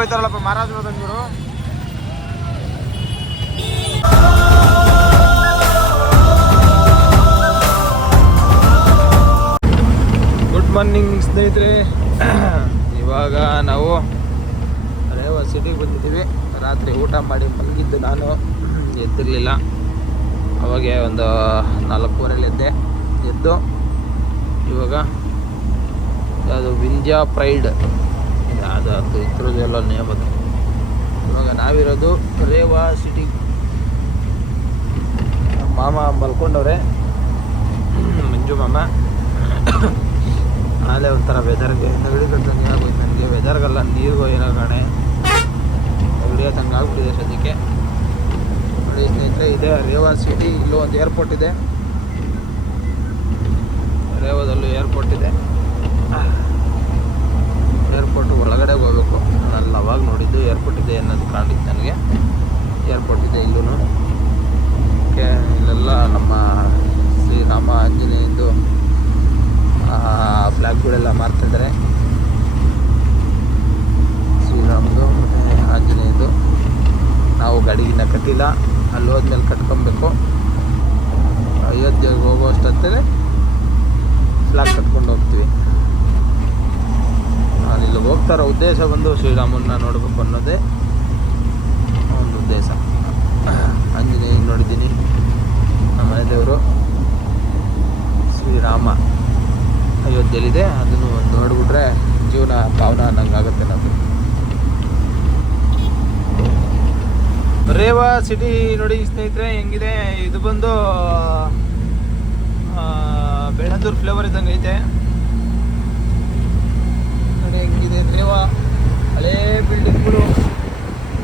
ಹೋಯ್ತಾರಲ್ಲಪ್ಪ, ಮಹಾರಾಜ ಹೋದಂಗಿರು good morning ಸ್ನೇಹಿತರೆ. ಇವಾಗ ನಾವು ರೇವ ಸಿಟಿಗೆ ಬಂದಿದ್ದೀವಿ. ರಾತ್ರಿ ಊಟ ಮಾಡಿ ಮಲಗಿದ್ದು ನಾನು. ಎದ್ದಿರಲಿಲ್ಲ. ಅವಾಗೆ ಒಂದು ನಾಲ್ಕೂವರೆಲಿ ಎದ್ದೆ. ಎದ್ದು ಇವಾಗ ಯಾವುದು ವಿಂಜಾ ಪ್ರೈಡ್ ಅದು ಇದ್ರದ್ದು ಎಲ್ಲ ನೇಮದ ಇವಾಗ ನಾವಿರೋದು ರೇವಾ ಸಿಟಿ. ಮಾಮ ಮಲ್ಕೊಂಡವ್ರೆ. ಮಂಜು ಮಾಮ. ನಾಳೆ ಒಂಥರ ವೆದರ್ಗೆ ನೆಗಡಿ ಕಟ್ಟಂಗೆ ಆಗೋಯ್ತು ನನಗೆ. ವೆದರ್ಗೆಲ್ಲ ನೀರಿಗೂ ಏನೋ ಕಾಣೆ. ನೆಗಡಿ ಆದಂಗೆ ಆಗ್ಬಿಟ್ಟಿದೆ ಸದ್ಯಕ್ಕೆ. ನೋಡಿ ಸ್ನೇಹಿತರೆ, ಇದೆ ರೇವಾ ಸಿಟಿ, ಇಲ್ಲೂ ಒಂದು ಏರ್ಪೋರ್ಟ್ ಇದೆ. ರೇವಾದಲ್ಲೂ ಏರ್ಪೋರ್ಟ್ ಇದೆ ಏರ್ಪೋರ್ಟ್ ಒಳಗಡೆ ಹೋಗ್ಬೇಕು ನಾನು ಅವಾಗ ನೋಡಿದ್ದು ಏರ್ಪೋರ್ಟ್ ಇದೆ ಅನ್ನೋದು ಕಾಣಿತ್ತು ನನಗೆ. ಏರ್ಪೋರ್ಟ್ ಇದೆ ಇಲ್ಲೂ ಓಕೆ ಇಲ್ಲೆಲ್ಲ ನಮ್ಮ ಶ್ರೀರಾಮ ಆಂಜನೇಯಂದು ಫ್ಲ್ಯಾಗ್ಗಳೆಲ್ಲ ಮಾರ್ತಿದ್ದಾರೆ ಶ್ರೀರಾಮದು ಮತ್ತು ಆಂಜನೇಯದು. ನಾವು ಗಾಡಿಗಿನ್ನ ಕಟ್ಟಿಲ್ಲ. ಅಲ್ಲಿ ಹೋದ್ಮೇಲೆ ಕಟ್ಕೊಬೇಕು. ಅಯೋಧ್ಯೆಗೆ ಹೋಗುವಷ್ಟೊತ್ತೇ ಫ್ಲಾಗ್ ಕಟ್ಕೊಂಡು ಹೋಗ್ತೀವಿ. ನಾನು ಇಲ್ಲಿ ಹೋಗ್ತಾರೋ ಉದ್ದೇಶ ಬಂದು ಶ್ರೀರಾಮನ್ನ ನೋಡಬೇಕು ಅನ್ನೋದೇ. ಉದ್ದೇಶ ಆಂಜನೇಯ ನೋಡಿದ್ದೀನಿ. ಮನೆ ದೇವರು ಶ್ರೀರಾಮ ಅಯೋಧ್ಯೆಯಲ್ಲಿದೆ. ಅದನ್ನು ನೋಡಿಬಿಟ್ರೆ ಜೀವನ ಪಾವನ ಅನ್ನಂಗಾಗುತ್ತೆ ನಮಗೆ ರೇವಾ ಸಿಟಿ ನೋಡಿ ಸ್ನೇಹಿತರೆ ಹೆಂಗಿದೆ? ಇದು ಬಂದು ಆ, ಬೆಳ್ಳಂದೂರು ಫ್ಲೇವರ್ ಇದ್ದಂಗೆ ಐತೆ. ನೋಡಿ ಹೆಂಗಿದೆ ರೇವಾ. ಹಳೇ ಬಿಲ್ಡಿಂಗ್ಗಳು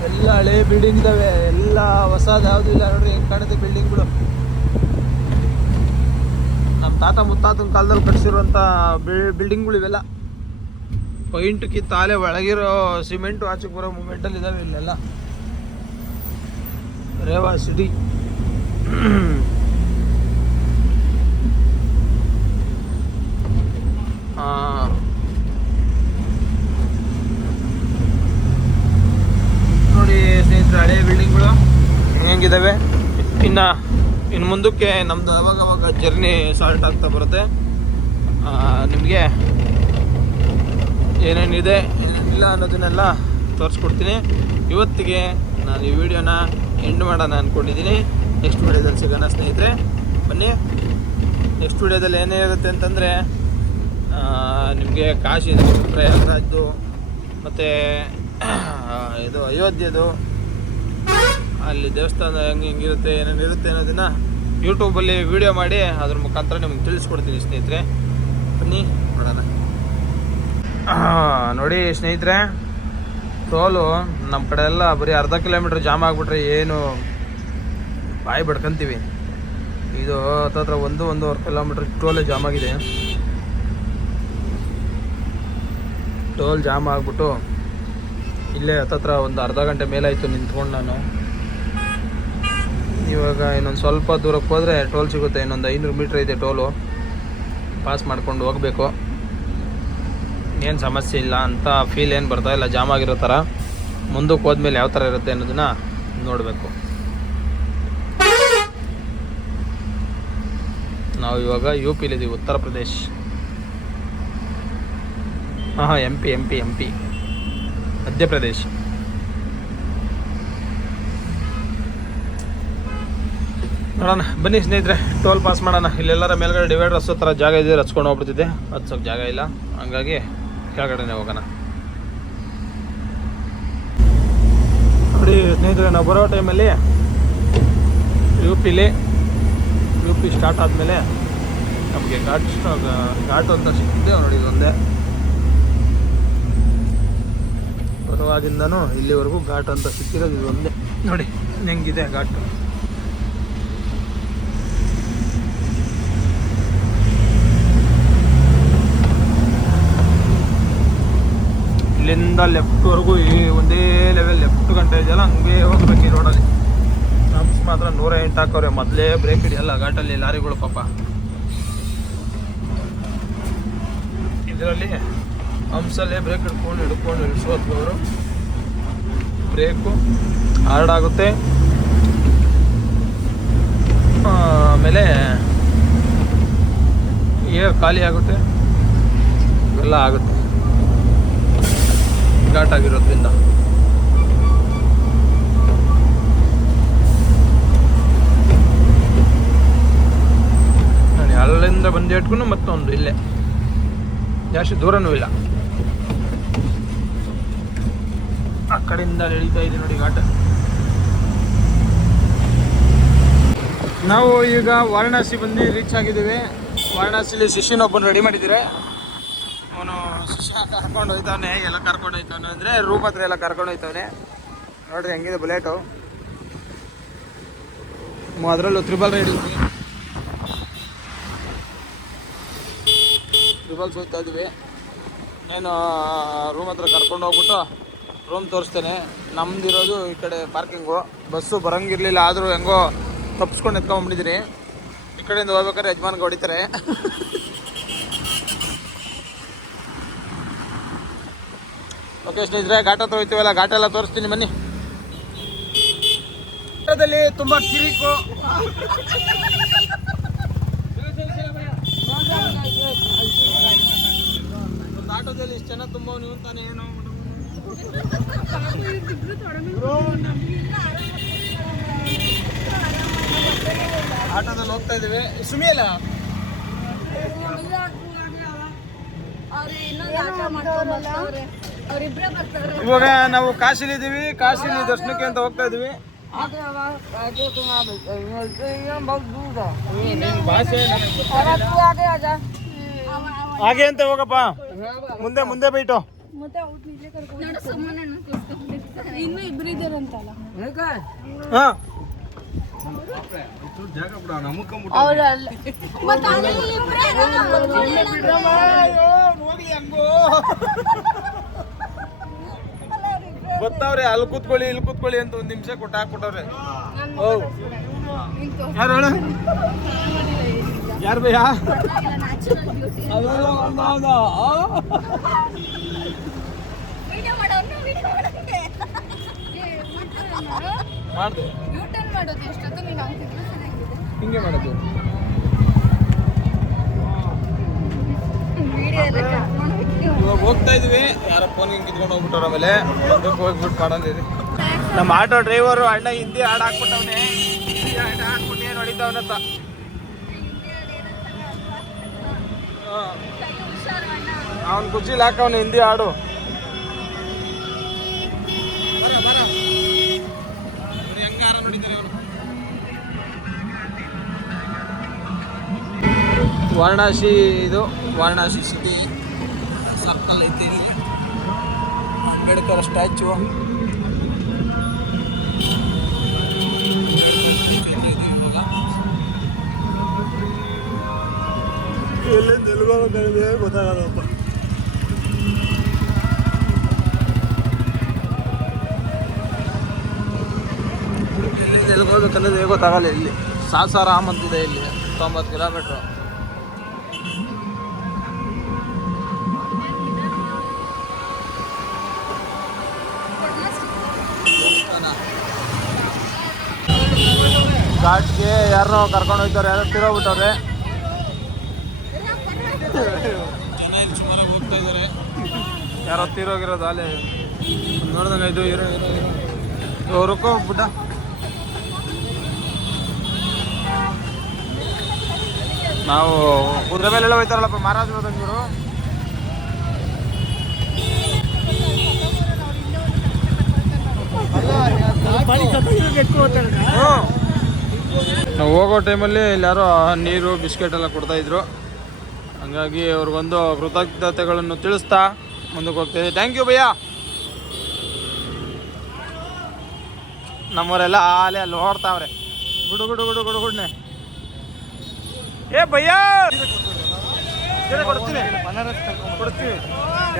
ಎಲ್ಲ ಹಳೆ ಬಿಲ್ಡಿಂಗ್ ಇದಾವೆ. ಎಲ್ಲ ಹೊಸದು ಯಾವುದು ಇಲ್ಲ ನೋಡ್ರಿ, ಹೆಂಗೆ ಕಾಣುತ್ತೆ ಬಿಲ್ಡಿಂಗ್ಗಳು ನಮ್ಮ ತಾತ ಮುತ್ತಾತನ ಕಾಲದಲ್ಲಿ ಕಟ್ಸಿರುವಂಥ ಬಿಲ್ಡಿಂಗ್ಗಳು ಇವೆಲ್ಲ. ಪೈಂಟ್ ಕಿತ್ತಾಲೆ ಒಳಗಿರೋ ಸಿಮೆಂಟು ಆಚೆಗೆ ಬರೋ ಮೂಮೆಂಟಲ್ಲಿ ಇದಾವೆ ಇಲ್ಲೆಲ್ಲ. ರೇವಾ ಸಿಟಿ ನೋಡಿ ಸ್ನೇಹಿತರೆ ಹಳೆ ಬಿಲ್ಡಿಂಗ್ಗಳು ಹೆಂಗಿದಾವೆ ಇನ್ನು ಇನ್ನು ಮುಂದಕ್ಕೆ ನಮ್ಮದು ಅವಾಗ ಅವಾಗ ಜರ್ನಿ ಸಾಲ್ಟ್ ಆಗ್ತಾ ಬರುತ್ತೆ. ನಿಮಗೆ ಏನೇನಿದೆ, ಏನೇನಿಲ್ಲ ಅನ್ನೋದನ್ನೆಲ್ಲ ತೋರಿಸ್ಕೊಡ್ತೀನಿ. ಇವತ್ತಿಗೆ ನಾನು ಈ ವಿಡಿಯೋನ ಎಂಡ್ ಮಾಡೋಣ ಅಂದ್ಕೊಂಡಿದ್ದೀನಿ ನೆಕ್ಸ್ಟ್ ವಿಡಿಯೋದಲ್ಲಿ ಸಿಗೋಣ ಸ್ನೇಹಿತರೆ. ಬನ್ನಿ. ನೆಕ್ಸ್ಟ್ ವಿಡಿಯೋದಲ್ಲಿ ಏನೇ ಇರುತ್ತೆ ಅಂತಂದರೆ ನಿಮಗೆ ಕಾಶಿದು, ಪ್ರಯಾಗ್ರಾಜ್ದು, ಮತ್ತು ಇದು ಅಯೋಧ್ಯೆದು ಅಲ್ಲಿ ದೇವಸ್ಥಾನ ಹೆಂಗೆ ಹೆಂಗಿರುತ್ತೆ, ಏನೇನು ಇರುತ್ತೆ ಅನ್ನೋದನ್ನ ಯೂಟ್ಯೂಬಲ್ಲಿ ವಿಡಿಯೋ ಮಾಡಿ ಅದ್ರ ಮುಖಾಂತರ ನಿಮ್ಗೆ ತಿಳಿಸ್ಕೊಡ್ತೀನಿ ಸ್ನೇಹಿತರೆ. ಬನ್ನಿ, ನೋಡೋಣ. ನೋಡಿ ಸ್ನೇಹಿತರೆ ಟೋಲು ನಮ್ಮ ಕಡೆ ಎಲ್ಲ ಬರೀ ಅರ್ಧ ಕಿಲೋಮೀಟ್ರ್ ಜಾಮ್ ಆಗಿಬಿಟ್ರೆ ಏನು ಬಾಯಿ ಬಡ್ಕೊಂತೀವಿ. ಇದು ಹತ್ತತ್ರ ಒಂದು, ಒಂದೂವರೆ ಕಿಲೋಮೀಟ್ರ್ ಟೋಲ್ ಜಾಮ್ ಆಗಿದೆ. ಟೋಲ್ ಜಾಮ್ ಆಗಿಬಿಟ್ಟು ಇಲ್ಲೇ ಹತ್ತತ್ರ ಒಂದು ಅರ್ಧ ಗಂಟೆ ಮೇಲಾಯಿತು ನಿಂತ್ಕೊಂಡು ನಾನು. ಇವಾಗ ಇನ್ನೊಂದು ಸ್ವಲ್ಪ ದೂರಕ್ಕೆ ಹೋದರೆ ಟೋಲ್ ಸಿಗುತ್ತೆ, ಇನ್ನೊಂದು ಐನೂರು ಮೀಟ್ರ್ ಇದೆ ಟೋಲು. ಪಾಸ್ ಮಾಡ್ಕೊಂಡು ಹೋಗಬೇಕು. ಏನು ಸಮಸ್ಯೆ ಇಲ್ಲ ಅಂತ ಫೀಲ್ ಏನು ಬರ್ತಾ ಇಲ್ಲ, ಜಾಮ್ ಆಗಿರೋ ಥರ ಮುಂದಕ್ಕೆ ಹೋದ್ಮೇಲೆ ಯಾವ ಥರ ಇರುತ್ತೆ ಅನ್ನೋದನ್ನ ನೋಡಬೇಕು. ನಾವು ಇವಾಗ ಯು ಪಿಲಿದ್ದೀವಿ ಉತ್ತರ ಪ್ರದೇಶ್. ಹಾಂ ಹಾಂ M P M P M P Madhya Pradesh ನೋಡೋಣ. ಬನ್ನಿ ಸ್ನೇಹಿತರೆ, ಟೋಲ್ ಪಾಸ್ ಮಾಡೋಣ. ಇಲ್ಲೆಲ್ಲರ ಮೇಲ್ಗಡೆ ಡಿವೈಡರ್ ಹಸೋ ಥರ ಜಾಗ ಇದೆ ಹಚ್ಕೊಂಡು ಹೋಗ್ಬಿಡ್ತಿದ್ದೆ ಹಚ್ಚೋಕೆ ಜಾಗ ಇಲ್ಲ. ಹಂಗಾಗಿ ಕೆಳಗಡೆನೆ ಹೋಗೋಣ. ನೋಡಿ ಸ್ನೇಹಿತರೆ, ನಾವು ಬರೋ ಟೈಮಲ್ಲಿ ಯು ಪಿಲಿ ಯು ಪಿ ಸ್ಟಾರ್ಟ್ ಆದಮೇಲೆ ನಮಗೆ ಘಾಟ್ ಘಾಟು ಅಂತ ಸಿಕ್ಕಿದೆ. ನೋಡಿ ಇದೊಂದೇ. ಬರುವಾಗಿಂದನೂ ಇಲ್ಲಿವರೆಗೂ ಘಾಟ್ ಅಂತ ಸಿಕ್ಕಿರೋದು ಇದೊಂದೇ. ನೋಡಿ, ಹೆಂಗಿದೆ ಘಾಟ್. ಇಲ್ಲಿಂದ ಲೆಫ್ಟ್ವರೆಗೂ ಈ ಒಂದೇ ಲೆವೆಲ್ ಲೆಫ್ಟ್ ಗಂಟೆ ಇದೆಯಲ್ಲ, ಹಂಗೆ ಹೋಗ್ಬೇಕು ಈ ರೋಡಲ್ಲಿ ನಮ್ಸ್ ಮಾತ್ರ ನೂರ ಎಂಟು ಹಾಕೋರೆ, ಮೊದಲೇ ಬ್ರೇಕ್ ಹಿಡಿಯಲ್ಲ, ಘಾಟಲ್ಲಿ ಲಾರಿಗಳು ಪಾಪ. ಇದರಲ್ಲಿ ಹಂಸಲ್ಲೇ ಬ್ರೇಕ್ ಹಿಡ್ಕೊಂಡು ಹಿಡ್ಕೊಂಡು ಇಳಿಸೋದ್ರು ಬ್ರೇಕು ಹಾರ್ಡ್ ಆಗುತ್ತೆ. ಆಮೇಲೆ ಏರ್ ಖಾಲಿ ಆಗುತ್ತೆ. ಇವೆಲ್ಲ ಆಗುತ್ತೆ. ಘಾಟ್ ಆಗಿರೋದ್ರಿಂದ. ನೋಡಿ, ಅಲ್ಲಿಂದ ಬಂದು ಇಟ್ಕೊಂಡು ಮತ್ತೊಂದು, ಇಲ್ಲೇ. ಜಾಸ್ತಿ ದೂರನೂ ಇಲ್ಲ. ಆ ಕಡೆಯಿಂದ ಎಳಿತಾ ಇದೆ ನೋಡಿ ಘಾಟ. ನಾವು ಈಗ ವಾರಣಾಸಿ ಬಂದು ರೀಚ್ ಆಗಿದ್ದೀವಿ. ವಾರಣಾಸಿಲಿ ಶಿಷ್ಯನೊಬ್ಬನು ರೆಡಿ ಮಾಡಿದ್ದೀರಾ. ಕರ್ಕೊಂಡು ಹೋಯ್ತವನೆ, ಎಲ್ಲ ಕರ್ಕೊಂಡು ಹೋಯ್ತವನು ಅಂದರೆ ರೂಮ್ ಹತ್ರ ಎಲ್ಲ ಕರ್ಕೊಂಡು ಹೋಯ್ತವನೆ. ನೋಡ್ರಿ ಹೆಂಗಿದೆ ಬುಲೆಟು ಅದರಲ್ಲೂ ತ್ರಿಬಲ್ ರೈಡ್ ತ್ರಿಬಲ್ಸ್ ಹೋಗ್ತಾ ಇದ್ವಿ. ನಾನು ರೂಮ್ ಹತ್ರ ಕರ್ಕೊಂಡು ಹೋಗ್ಬಿಟ್ಟು ರೂಮ್ ತೋರಿಸ್ತೇನೆ. ನಮ್ದಿರೋದು ಈ ಕಡೆ ಪಾರ್ಕಿಂಗು ಬಸ್ಸು ಬರಂಗಿರ್ಲಿಲ್ಲ, ಆದರೂ ಹೆಂಗೋ ತಪ್ಪಿಸ್ಕೊಂಡು ಎತ್ಕೊಂಡ್ಬಿಟ್ಟಿದ್ದೀನಿ ಈ ಕಡೆಯಿಂದ ಹೋಗ್ಬೇಕಾದ್ರೆ ಯಜಮಾನ್ಗೆ ಹೊಡಿತಾರೆ. ಓಕೆ ಸ್ನೇಹಿತರೆ ಘಾಟ ಹತ್ರ ಹೋಗ್ತೀವಲ್ಲ ಘಾಟ ಎಲ್ಲ ತೋರಿಸ್ತೀನಿ ಬನ್ನಿ. ಘಾಟದಲ್ಲಿ ತುಂಬಾ ಕಿರಿಕು. ಆಟೋದಲ್ಲಿ ಇಷ್ಟು ಜನ ತುಂಬ ನೀವು ತಾನೆ ಏನೋ ಆಟೋದಲ್ಲಿ ಹೋಗ್ತಾ ಇದೀವಿ ಸುಮಿ ಅಲ್ಲ ಅವ್ರಿಬ್ರೇ ಬರ್ತಾರೆ ಇವಾಗ ನಾವು ಕಾಶಿಲಿ ಇದೀವಿ ಕಾಶಿಲಿ ದರ್ಶನಕ್ಕೆ ಅಂತ ಹೋಗ್ತಾ ಇದೀವಿ ಹಾಗೆ ಅಂತ ಹೋಗಪ್ಪ. ಮುಂದೆ ಮುಂದೆ ಬೈಟು. ಇನ್ನು ಇಬ್ರು ಇದಾರಂತಲ್ಲ ಹಾ. ಗೊತ್ತವ್ರೆ ಅಲ್ಲಿ ಕೂತ್ಕೊಳ್ಳಿ ಇಲ್ಲಿ ಕೂತ್ಕೊಳ್ಳಿ ಅಂತ ಒಂದ್ ನಿಮಿಷ ಕೊಟ್ಟು ಹಾಕ್ಬಿಟ್ಟವ್ರೆ. ಯಾರ ಹೇಳು? ಯಾರು. ಮಾಡ್ದೆ. ಎಷ್ಟೊತ್ತು ನೀನು ಹಿಂಗೆ ಮಾಡೋದು. ಇವಾಗ ಹೋಗ್ತಾ ಇದ್ವಿ. ಯಾರ ಫೋನ್ ಹಿಂಗೆ ಕಿತ್ಕೊಂಡು ಹೋಗ್ಬಿಟ್ಟವ್ರ ಆಮೇಲೆ. ಹೋಗಿ ಹೋಗ್ಬಿಟ್ಟು ಮಾಡೋದಿದೆ. ನಮ್ಮ ಆಟೋ ಡ್ರೈವರು ಅಣ್ಣ ಹಿಂದಿ ಹಾಡು ಹಾಕ್ಬಿಟ್ಟವನೆ. ಹಿಂದಿ ಹಾಡು ಹಾಕ್ಬಿಟ್ಟು ಏನು ಹೊಡಿತಾವನಂತ. ಅವನ್ ಕುರ್ಚಿಲಿ ಹಾಕವನೆ ಹಿಂದಿ ಹಾಡು. ವಾರಣಾಸಿ ಇದು ವಾರಣಾಸಿ ಸಿಟಿ ಸಕ್ಕಲ್ಲೈತೆ ಇಲ್ಲಿ. ಅಂಬೇಡ್ಕರ್ ಸ್ಟ್ಯಾಚು ಎಲ್ಲಿಂದ ಎಲ್ಗೋಬೇಕಾಗಿದೆ ಗೊತ್ತಾಗಲ್ಲಪ್ಪ ಎಲ್ಲಿಂದ ಎಲ್ಗೋಬೇಕನ್ನೋದು ಹೇಗೆ ಗೊತ್ತಾಗಲ್ಲ ಇಲ್ಲಿ. ಸಾಸಾರಾಮ್ ಅಂತಿದೆ ಇಲ್ಲಿ ತೊಂಬತ್ತು ಕಿಲೋಮೀಟ್ರು ಘಾಟ್ಗೆ ಯಾರೋ ಕರ್ಕೊಂಡು ಹೋಗ್ತಾರೆ ಯಾರೋ ತಿರೋಗ್ಬಿಟ್ಟವ್ರೆ ಯಾರೋ ತಿರೋಗಿರೋದು ಅಲ್ಲೇ. ನೋಡ್ದಂಗೆ ಇದು ಇರೋ ಇರೋ ರುಕೋ ಬಿಟ್ಟ ನಾವು ಕುದುರೆ ಮೇಲೆಲ್ಲ ಹೋಯ್ತಾರಲ್ಲಪ್ಪ ಮಹಾರಾಜರು ತಂಗಿರು ನಾವು ಹೋಗೋ ಟೈಮಲ್ಲಿ ಇಲ್ಲಿ ಯಾರೋ ನೀರು ಬಿಸ್ಕೆಟ್ ಎಲ್ಲ ಕೊಡ್ತಾ ಇದ್ರು. ಹಂಗಾಗಿ ಅವ್ರಿಗೊಂದು ಕೃತಜ್ಞತೆಗಳನ್ನು ತಿಳಿಸ್ತಾ ಮುಂದಕ್ಕೆ ಹೋಗ್ತಿದ್ದೆ ಥ್ಯಾಂಕ್ ಯು ಭಯ್ಯ. ನಮ್ಮವರೆಲ್ಲ ಆಲೆ ಅಲ್ಲಿ ಓಡ್ತಾವ್ರೆ ಗುಡು ಗುಡು ಗುಡು ಗುಡು ಗುಡ್ನೆ. ಏ ಭಯ್ಯ! ಕೊಡ್ತೀನಿ.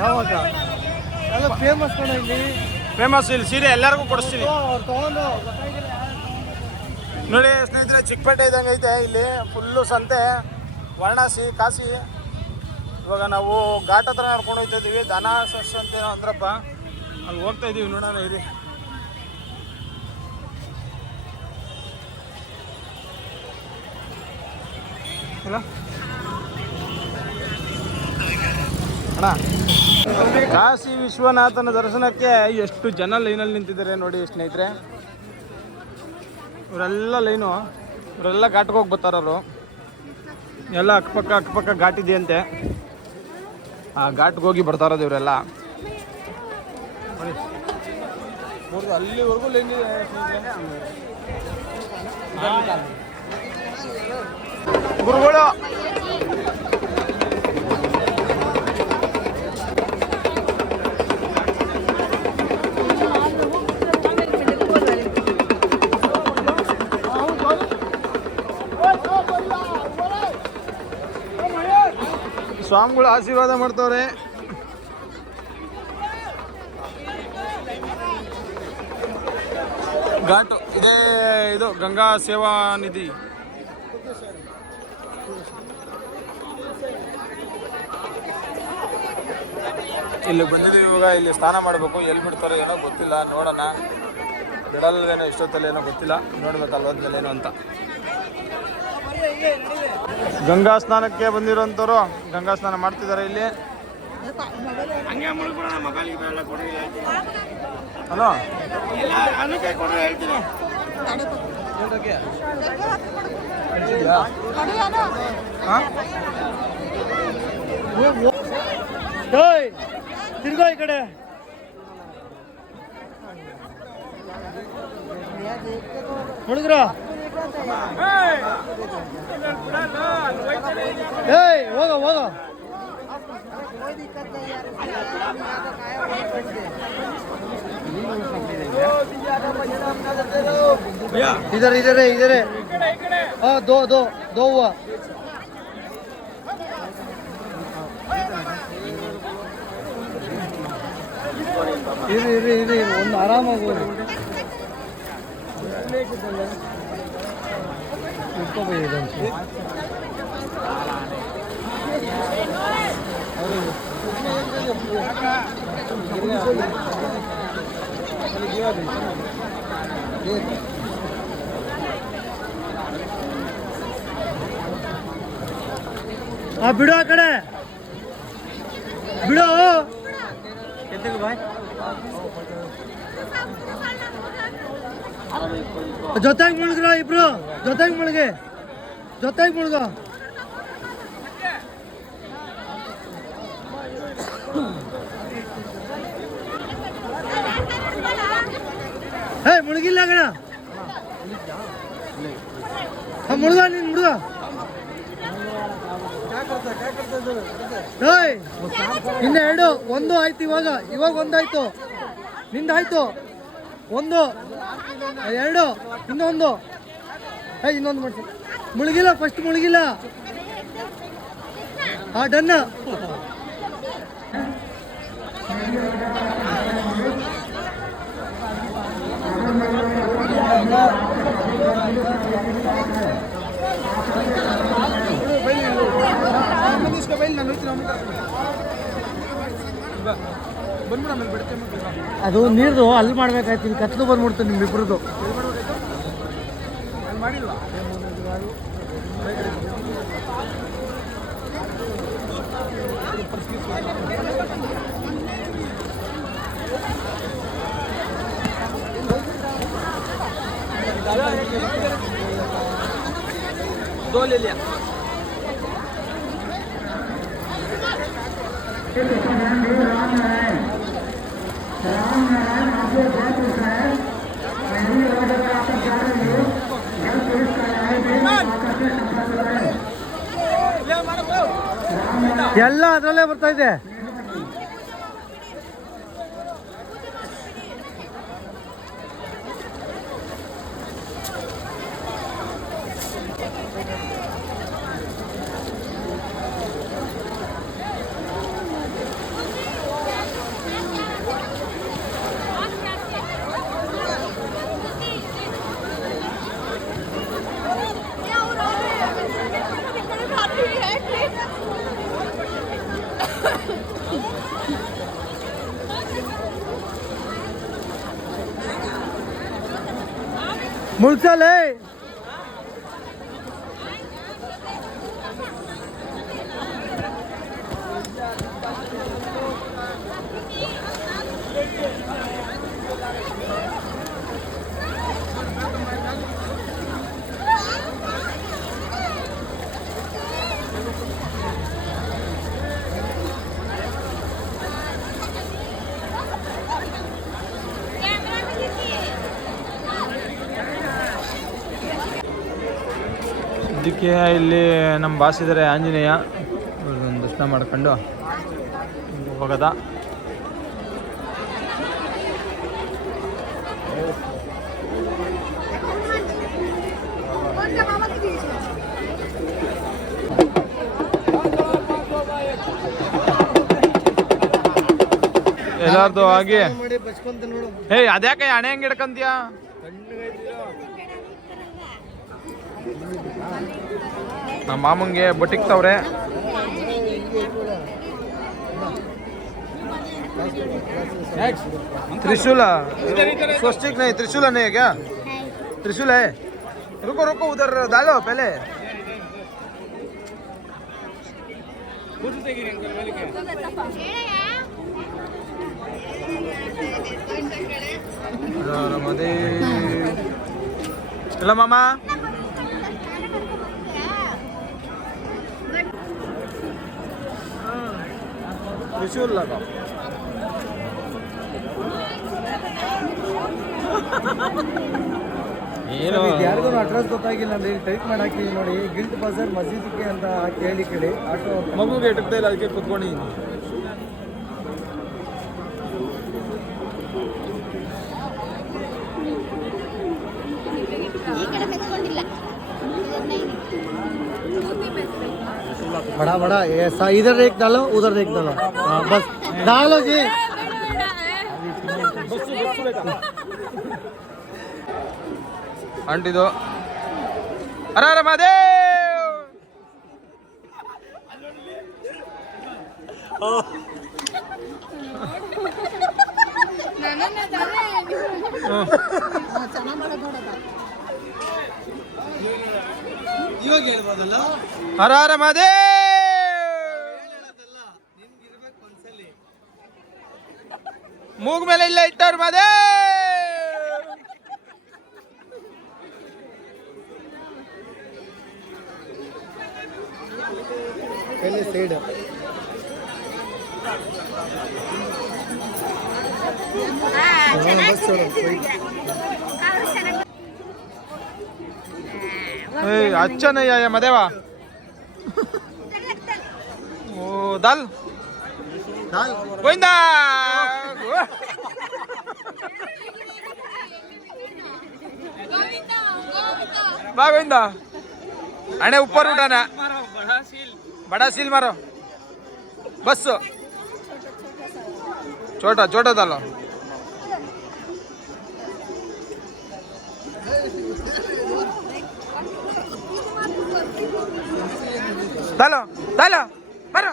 ಯಾವಾಗ? ಫೇಮಸ್ ಇಲ್ಲಿ. ಫೇಮಸ್ ಇಲ್ಲಿ ಸೀರೆ ಎಲ್ಲರಿಗೂ ಕೊಡಿಸ್ತೀನಿ. ನೋಡಿ ಸ್ನೇಹಿತರೆ, ಚಿಕ್ಕಪೇಟೆ ಇದ್ದಂಗೆ ಐತೆ. ಇಲ್ಲಿ ಫುಲ್ಲು ಸಂತೆ ವಾರಣಾಸಿ ಕಾಸಿ ಇವಾಗ ನಾವು ಘಾಟ್ ಹತ್ರ ನಡ್ಕೊಂಡು ಹೋಗ್ತಾ ಇದ್ದೀವಿ. ದನ ಸಸ್ ಅಂತ ಅಂದ್ರಪ್ಪ. ಅಲ್ಲಿ ಹೋಗ್ತಾ ಇದ್ದೀವಿ ನೋಡೋಣ, ಇರಿ. ಅಣ್ಣ, ಕಾಶಿ ವಿಶ್ವನಾಥನ ದರ್ಶನಕ್ಕೆ ಎಷ್ಟು ಜನ ಲೈನಲ್ಲಿ ನಿಂತಿದ್ದಾರೆ ನೋಡಿ ಸ್ನೇಹಿತರೆ. ಇವರೆಲ್ಲ ಲೈನು, ಇವರೆಲ್ಲ ಘಾಟ್ಗೆ ಹೋಗಿ ಬರ್ತಾರವರು ಎಲ್ಲ ಅಕ್ಕಪಕ್ಕ ಅಕ್ಕಪಕ್ಕ ಘಾಟ್ ಇದೆಯಂತೆ. ಆ ಘಾಟ್ಗೆ ಹೋಗಿ ಬರ್ತಾರದು ಇವರೆಲ್ಲ. ಅಲ್ಲಿವರೆಗೂ ಲೈನ್ ಇದೆ ಗುರುಗಳು ಸ್ವಾಮಿಗಳು ಆಶೀರ್ವಾದ ಮಾಡ್ತವ್ರೆ. ಘಾಟು, ಇದೇ ಇದು ಗಂಗಾ ಸೇವಾ ನಿಧಿ. ಇಲ್ಲಿ ಬಂದಿದ್ದೀವಿ ಇವಾಗ, ಇಲ್ಲಿ ಸ್ನಾನ ಮಾಡಬೇಕು, ಎಲ್ಲಿ ಬಿಡ್ತಾರೋ ಏನೋ ಗೊತ್ತಿಲ್ಲ, ನೋಡೋಣ. ಬಿಡಲ್ವೇನೋ ಇಷ್ಟೊತ್ತಲ್ಲಿ ಏನೋ ಗೊತ್ತಿಲ್ಲ, ನೋಡ್ಬೇಕಲ್ಲ ಹೋದ್ಮೇಲೆ ಏನು ಅಂತ. ಗಂಗಾ ಸ್ನಾನಕ್ಕೆ ಬಂದಿರೋಂಥವ್ರು ಗಂಗಾ ಸ್ನಾನ ಮಾಡ್ತಿದ್ದಾರೆ ಇಲ್ಲಿ. ಹಲೋ? ತಿರ್ಗೋ ಈ ಕಡೆ. ಹುಡುಗ್ರ ए वगा वगा कोई दिक्कत नहीं यार इधर इधर है इधर है हाँ दो दो दो हुआ इधर इधर इधर आराम हो ಹೋಗಿ ಕುತ್ಕೋಬೇಕು ಆ ಬಿಡು ಆ ಕಡೆ ಬಿಡು ಎತ್ತಿಗೆ ಬಾಯ್ ಜೊತೆಗೆ ಮುಳುಗ್ರ ಇಬ್ರು ಜೊತೆಗೆ ಮುಳುಗಿ ಜೊತೆಗೆ ಮುಳುಗ. ಹೇ, ಮುಳುಗಿಲ್ಲ ಗಣ ಮುಳುಗ, ನೀನ್ ಮುಳುಗ. ಇನ್ನು ಎರಡು, ಒಂದು ಆಯ್ತು ಇವಾಗ. ಇವಾಗ ಒಂದಾಯ್ತು ನಿಂದಾಯ್ತು ಒಂದು. ಎರಡು, ಇನ್ನೊಂದು. ಹೇ ಇನ್ನೊಂದು ಮಾಡ್ಸಿ. ಮುಳುಗಿಲ್ಲ ಫಸ್ಟ್ ಮುಳುಗಿಲ್ಲ. ಹಾ ಡನ್ನ ಅದು ನೀರ್ದು ಅಲ್ಲಿ ಮಾಡ್ಬೇಕಾಯ್ತು ಕತ್ಲು ಬಂದ್ಬಿಡ್ತು ನಿಮ್ಮಿಬ್ರದ್ದು दो ले लिया ಎಲ್ಲ ಅದರಲ್ಲೇ ಬರ್ತಾ ಇದೆ. ముల్చలే ಸದ್ಯಕ್ಕೆ ಇಲ್ಲಿ ನಮ್ಮ ಬಾಸ್ ಇದ್ದಾರೆ ಆಂಜನೇಯ. ದರ್ಶನ ಮಾಡ್ಕೊಂಡು ಹೋಗದ. ಎಲ್ಲಾರ್ದು ಆಗಿ. ಹೇ ಏಯ್ ಅದ್ಯಾಕೆ ಹಣೆ ಹೆಂಗ್ ಹಿಡ್ಕಂತೀಯ? ನಮ್ಮ ಮಾಮಂಗೆ ಬಟ್ಟಿಕ್ತವ್ರೆ त्रिशूल स्वस्तिक नहीं त्रिशूल नहीं है क्या त्रिशूल है रुको रुको उधर डालो पहले ಇಲ್ಲ ಮಾಮ त्रिशूल लगाओ ಏನು ಯಾರಿಗೂ ಅಡ್ರೆಸ್ ಗೊತ್ತಾಗಿಲ್ಲ ಅಂದ್ರೆ ಟೈಪ್ ಮಾಡಿ ಹಾಕಿ ನೋಡಿ ಗಿಲ್ಟ್ ಬಜಾರ್ ಮಸೀದಿಗೆ ಅಂತ ಹಾಕಿ ಹೇಳಿ ಕಡೆ ಆಟೋ ಮಗುಗೆ ಇಟ್ಟಿರ್ತಾ ಇಲ್ಲ ಅದಕ್ಕೆ ಕುತ್ಕೊಂಡಿದ್ದೀನಿ ಈ ಕಡೆ ಮೆತ್ಕೊಂಡಿಲ್ಲ बड़ा बड़ा ऐसा इधर एक डालो उधर एक डालो। हाँ, बस डालो जी। आंटी दो। अरे अरे महादेव! हाँ। ಇವಾಗ ಹೇಳ್ಬೋದಲ್ಲ? ಹರ ಹರ ಮೂಗ್ ಮೇಲೆ ಇಲ್ಲ ಇಟ್ಟವ್ರ ಮಹಾದೇವ್ ಪहले ಸೈಡ್ ಬಸ್ ಏಯ್ ಅಚ್ಚನಯ್ಯ ಮದೇವ ಓ, ದಲ್. ಗೋವಿಂದ. ಬಾ, ಗೋವಿಂದ. ಅಣೆ ಉಪ್ಪರ್ ಊಟನ. ಬಡ ಸೀಲ್ ಮಾರೋ. ಬಸ್ಸು. ಚೋಟ, ಚೋಟದಲ್ಲ. ದalo ದalo ಬರೋ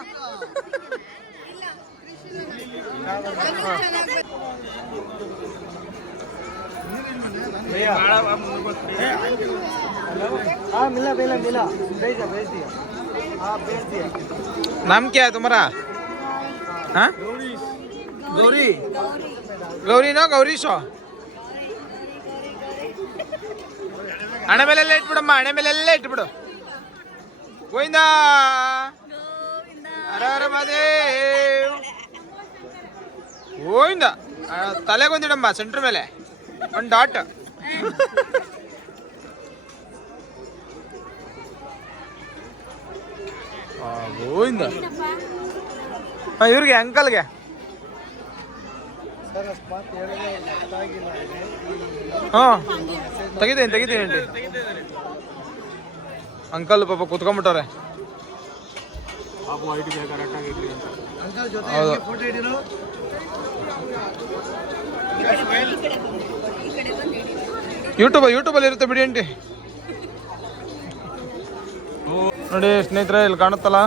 हाँ मिला मिला मिला भेज दिया भेज दिया हाँ भेज दिया नाम क्या है तुम्हारा हाँ गौरी गौरी ना गौरी शो ಹಣೆ ಮೇಲೆಲ್ಲ ಇಟ್ಬಿಡಮ್ಮ ಹಣೆ ಮೇಲೆಲ್ಲ ಇಟ್ಬಿಡು ಗೋವಿಂದ! ಹರ ಮಹಾದೇವ್ ಗೋವಿಂದ! ತಲೆಗೊಂದಿಡಮ್ಮ ಸೆಂಟ್ರ್ ಮೇಲೆ. ಒಂದು ಡಾಟ್ ಆ, ಗೋವಿಂದ. ಇವ್ರಿಗೆ ಅಂಕಲ್ಗೆ ಹಾಂ ತೆಗಿತೀನಿ ತೆಗಿತೀನಿ ಅಂಕಲ್ ಪಾಪ ಕುತ್ಕೊಂಡ್ಬಿಟ್ಟವ್ರೆ. ಅಂಕಲ್ ಜೊತೆ ಹೌದು. ಯೂಟ್ಯೂಬ್ ಯೂಟ್ಯೂಬಲ್ಲಿ ಇರುತ್ತೆ ಬಿಡಿ ಅಂಟಿ ನೋಡಿ ಸ್ನೇಹಿತರೆ ಇಲ್ಲಿ ಕಾಣುತ್ತಲ್ಲ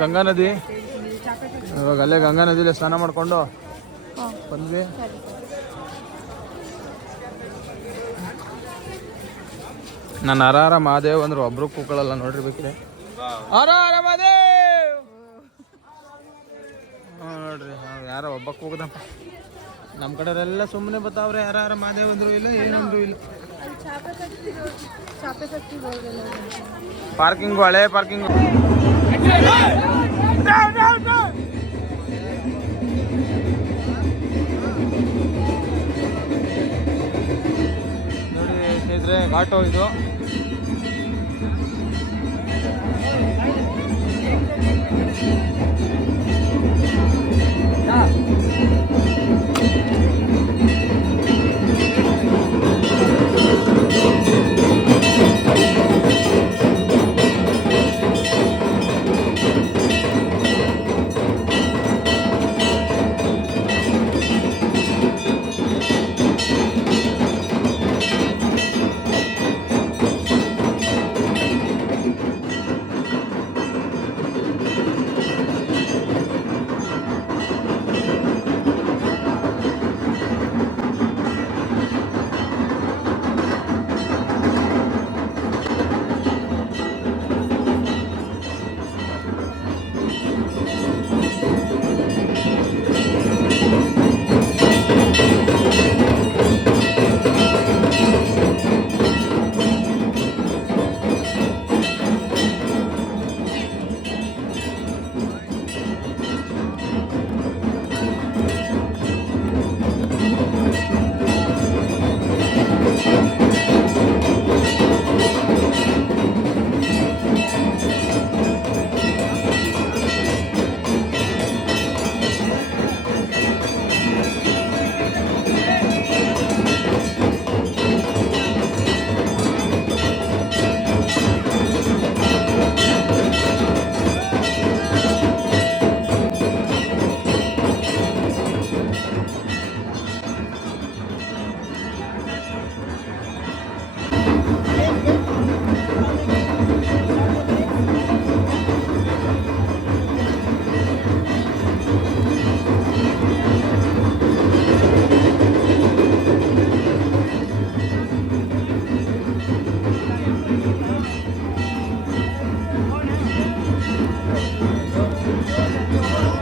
ಗಂಗಾ ನದಿ. ಇವಾಗ ಅಲ್ಲೇ ಗಂಗಾ ನದಿಲಿ ಸ್ನಾನ ಮಾಡಿಕೊಂಡು ಬಂದ್ವಿ. ನಾನು ಹರ ಹರ ಮಹಾದೇವ್ ಅಂದ್ರೆ ಒಬ್ರು ಕೂಗಳಲ್ಲ ನೋಡ್ರಿ ಬೇಕಿದೆ. ಹರ ಹರ ಮಹಾದೇವ್! ನೋಡ್ರಿ ಯಾರ ಒಬ್ಬ ಕೂಗದಪ್ಪ. ನಮ್ಮ ಕಡೆಯವರೆಲ್ಲ ಸುಮ್ಮನೆ ಬತ್ತಾವ್ರೆ ಯಾರ ಮಹಾದೇವ್ ಅಂದ್ರು ಇಲ್ಲ ಏನಂದ್ರು ಇಲ್ಲ. ಪಾರ್ಕಿಂಗು, ಹಳೆ ಪಾರ್ಕಿಂಗು. ನೋಡಿ ಸ್ನೇಹಿತರೆ, ಘಾಟು ಇದು.